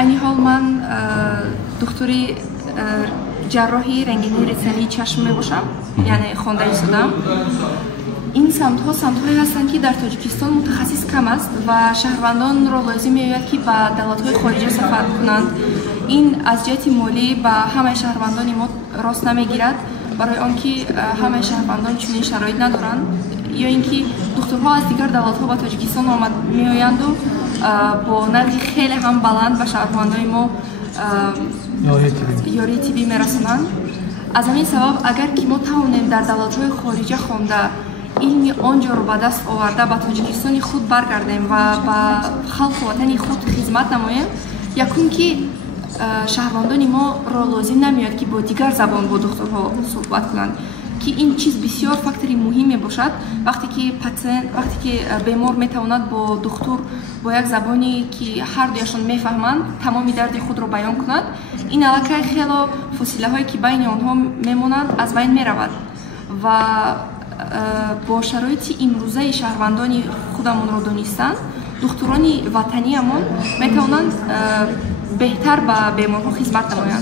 Айни ҳол ман духтури ҷарроҳи рентгени ритинии чашм мебошам, яъне хондаи шудам. Ин самтҳое ҳастанд, ки дар Тоҷикистон мутахассис кам аст ва шаҳрвандонро лозим меояд, ки ба давлатҳои хориҷа сафар кунанд. Ин аз ҷиҳати молӣ ба ҳамаи шаҳрвандони мо рост намегирад, барои он ки ҳамаи шаҳрвандон чунин шароит надоранд, ё ин ки духтурҳо аз дигар давлатҳо ба Тоҷикистон меоянду бо нархи хеле ҳам баланд ба шаҳрвандони мо ёрии тиббӣ мерасонанд. Аз ҳамин сабаб агар ки мо тавонем дар давлатҳои хориҷа хонда илми он ҷоро ба даст оварда ба Тоҷикистони худ баргардем ва ба халқу ватани худ хизмат намоем, якум ки шаҳрвандони моро лозим намеояд ки бо дигар забон бо духтурҳо суҳбат кунанд, ки ин чиз бисёр фактори муҳим мебошад. Вақте ки бемор метавонад бо духтур бо як забоне ки ҳардуяшон мефаҳманд тамоми дарди худро баён кунад, ин аллакай хело фосилаҳое ки байни онҳо мемонанд аз байн меравад ва бо шароити имрӯзаи шаҳрвандони худамонро донистан духтурони ватаниамон метавонанд беҳтар ба беморҳо хизмат намоянд.